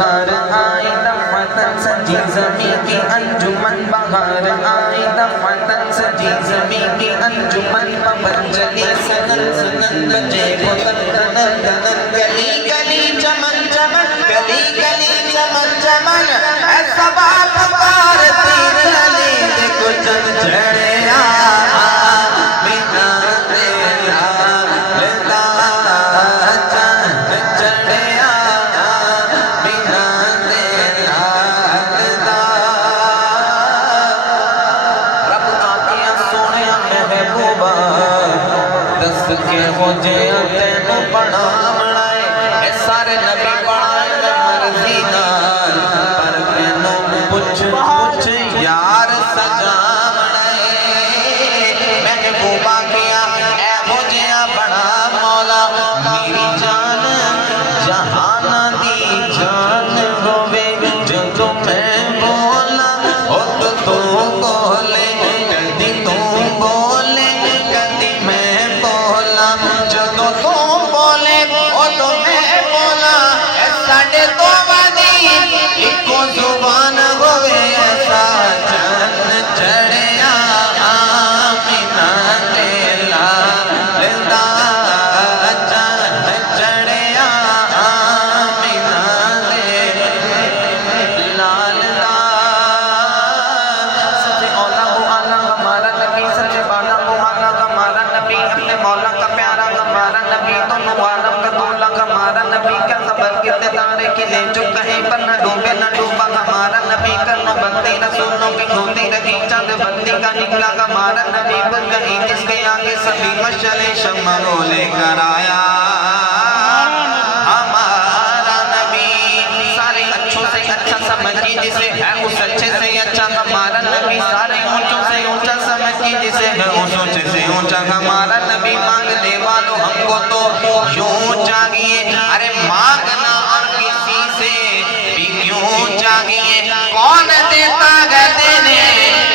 بہار آئی دفتن سجی زمین کی انجمن بہار آئی دفتن سجی زمین کی انجمن پمن جلی سنن سنن بجے کو تن تن تن گلی گلی چمن چمن گلی گلی چمن چمن ایسا بات پار تیر علی دیکھو چن جھڑے کہ مجھے تینو بڑا بڑھائے اے سارے نبی بڑھائے مرضی نال پر مینو پوچھ پوچھ یار سجا بڑھائے محبوبہ کیا اے مجھے بڑا مولا میری جان جہانا دی جان ہوئے جو تمہیں بولا ہو تو بولے کدی تو بولے کدی میں جدو تو بولے او تو میں بولا اے ساڑھے تو وادی ایکو زبان ہوئے ایسا جن چڑھیا آمینہ دیلا لدا جن چڑھیا آمینہ دیلا لدا سچے اولا کو آنا ہمارا نبی سچے بالا کو آنا ہمارا نبی اپنے مولا کا پیارا ہمارا نبی دونوں عالم کا دولا ہمارا نبی کیا خبر کتنے تارے کلے جو کہیں پر نہ ڈوبے نہ ڈوبا ہمارا نبی کرنا بندی رسولوں کی ہوتی رہی چند بندی کا نکلا ہمارا نبی بن گئی جس کے آگے سبھی مشعل شمع کو لے کر آیا ہمارا نبی سارے اچھوں سے اچھا سمجھی جسے ہے اس اچھے سے اچھا ہمارا نبی سارے اونچوں سے اونچا سمجھی جسے ہے اس اونچے سے اونچا ہمارا نبی مانگنے والوں ہم کو تو یوں چاہیے ارے مانگنا اور کسی سے بھی کیوں چاہیے کون دیتا ہے دینے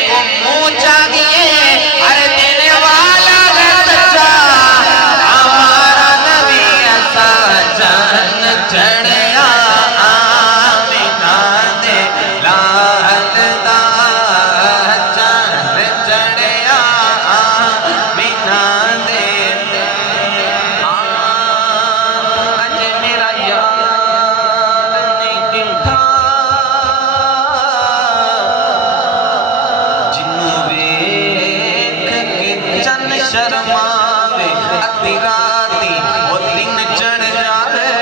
کو منہ چاہیے ارے دینے والا ہے سچا ہمارا نبی ایسا جن چڑھیا آمینہ دے لالدہ جن چڑھیا آمینہ دے آج میرا یار نہیں دلتا جنوں ویکھ کے چن شرماوے ادھی راتی وہ دن چڑھ جاوے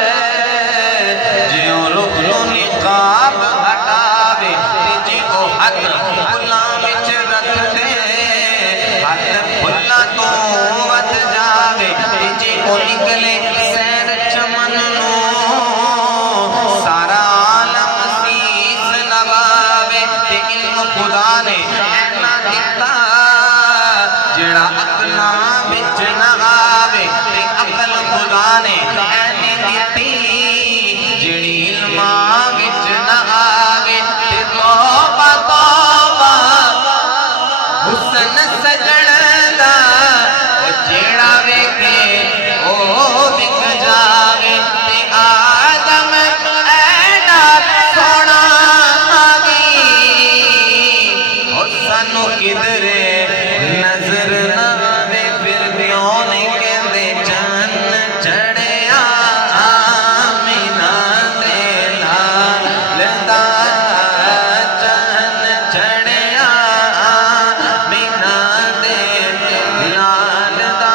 جیوں رخ نو نقاب ہٹاوے جی او ہاتھ پھلاں وچ رکھ دے ہاتھ پھلاں تو ود جاوے جی او نکلے سیر چمن نو سارا عالم سیس نواوے تے علم خدا نے اینا دیتا جڑا عقلاں وچ نہ آوے تے عقل خدا نے اینے دیتی جڑی علماں وچ نہ آوے تے توبہ توبہ حسن سجن دا او جیڑا ویکھے او وک جاوے تے آدم ایڈا سونا آگی او سانو کدھرے نظر نہ آوے پھر دیوں نے کہندے چن چڑھیا آمینہ دے لالدہ چن چڑھیا آمینہ دے لالدہ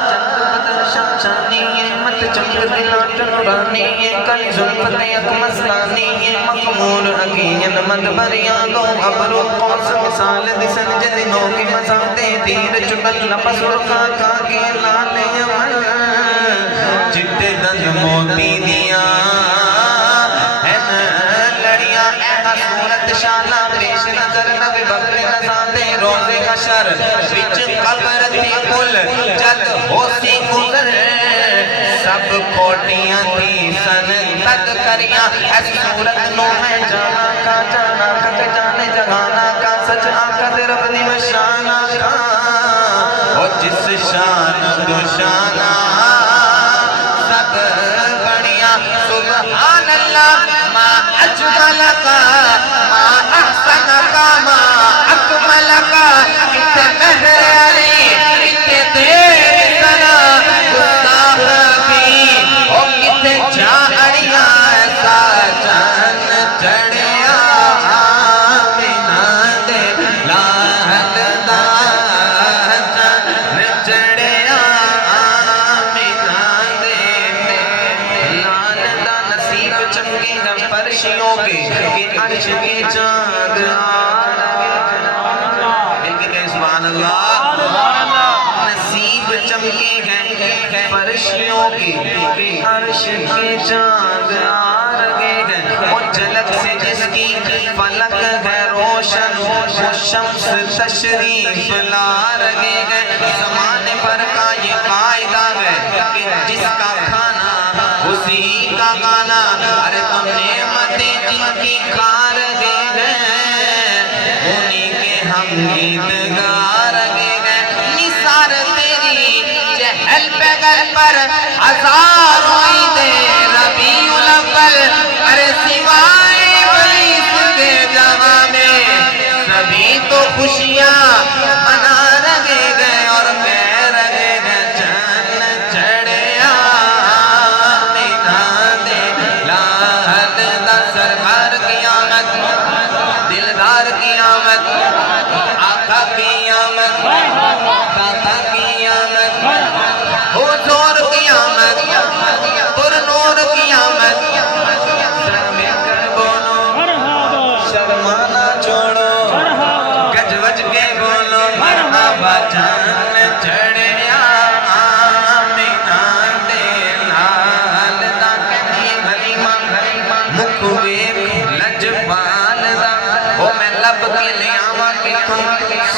چند بدر شاہجانی مت چمک دلاٹ نورانی کلی زلفت یک مستانی مخمور حقین مدبریاں دو ابرو قوس مثال دسن جدنوں کی مزاتے تیر چکل نفس رکھا کاکے لالے عمل چٹے دن موتی دیاں این لڑیاں ایہا صورت شالا پیش نظر نبی بکر نزاتے روزے حشر بچ قبر تھی پل جد ہوسی گزر سب کوٹیاں تھی سن تک کریاں ایس صورت نو میں جانا کا جانے جہانا کا سچ آقا دے رب دی میں شانہ کا اور جس شان دو شانہ سب بڑی جمالکا ما احسنکا ما اکملکا کتے مہر علی کتے دیر سنا گستاخ بھی او کتے جاڑیاں ایسا چند چڑیا آمینہ دے لاہد دا چند چڑیا آمینہ دے لال دا نصیب چمکے گا فرشیوں کے کہ عرش کے چاند سبحان اللہ نصیب چمکے ہیں فرشیوں کے عرش کے چاند آرگے ہیں وہ جھلک سے جس کی فلک ہے روشن وہ شمس تشریف لارگے ہیں زمانے پر کا یہ قائدہ ہے کہ جس کا کھانا اسی کا گانا ارے تم نعمتیں جن کی کھار گے ہیں انہی کے ہم گیت گار گے ہیں نثار تیری چہل پہل پر ہزاروں عیدیں ربیع الاول ارے سوائے ابلیس کے جہاں میں سبھی تو خوشیاں منا رہے گئے اور کہہ رہے گئے چند چڑیا آمینہ دے لاہد دا سرکار کی آمد دلدار کی آمد آقا کی آمد داتا کی آمد حضور کی آمد پر نور کی آمد سر مل کر بولو شرمانا چھوڑو گج وج کے بولو مرحبا چند چڑیا آمینہ دے لال دا کہنی غلیمہ مکھ ویک لجبال دا او میں لب کے لیاواں کہ تو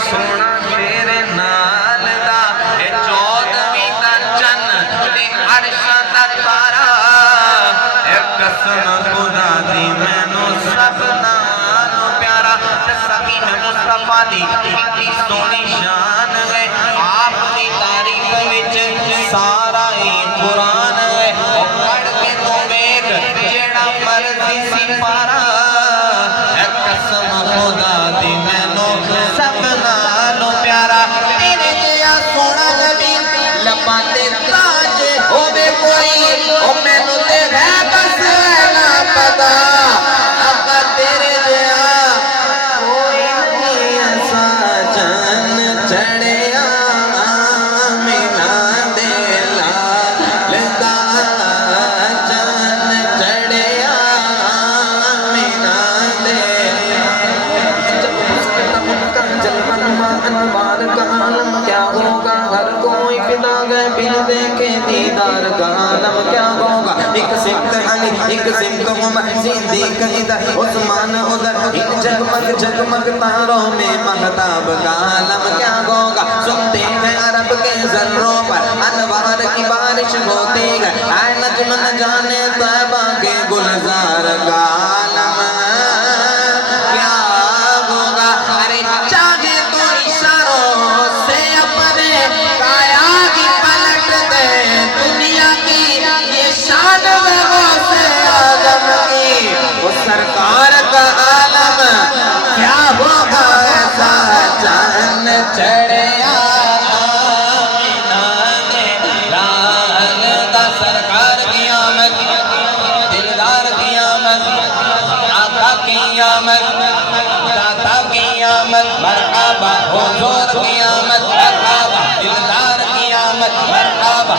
سونا تیرے نال دا اے 14ویں دا چن تے عرش دا تارا اے قسم خدا دی مینوں سب نالوں پیارا تے سکین مصطفیٰ دی کتنی سونی شان ہے آپ دی تعریف وچ سارا ہی قرآن ہے او پڑھ کے تو ویکھ جیڑا مرضی سپارا اے قسم خدا دی مینوں سب نالوں پیارا تیرے جیا سونا نبی لباں تے تاج ہووے کوئی او مینوں تے ہے بس نہ پتا آقا تیرے جیا کوئی نہیں ایسا چند چڑیا آمینہ دے لال دا چند چڑیا آمینہ دے انوار کا عالم کیا ہوگا ہر کوئی فدا گئے بل دیکھے دیدار کا عالم کیا ہوگا ایک سمت علی ایک سمت عمر صدیق ادھر عثمان ادھر ان جگمگ جگمگ تاروں میں مہتاب کا عالم کیا ہوگا سنتے ہیں عرب کے ذروں پر انوار کی بارش ہوتی ہے اے نجم نہ جانے طیبہ کے گلزار کا عالم کیا ہوگا ارے چاہے تو اشاروں سے اپنے کایا کی پلٹ دے دنیا کی یہ شان غوث اعظم کی وہ سرکار کا عالم کیا ہوگا ایسا چند چڑیا آمینہ دے لال دا سرکار کی آمد دلدار کی آمد آقا کی آمد داتا کی آمد مرحبا حضور کی آمد مرحبا دلدار کی آمد مرحبا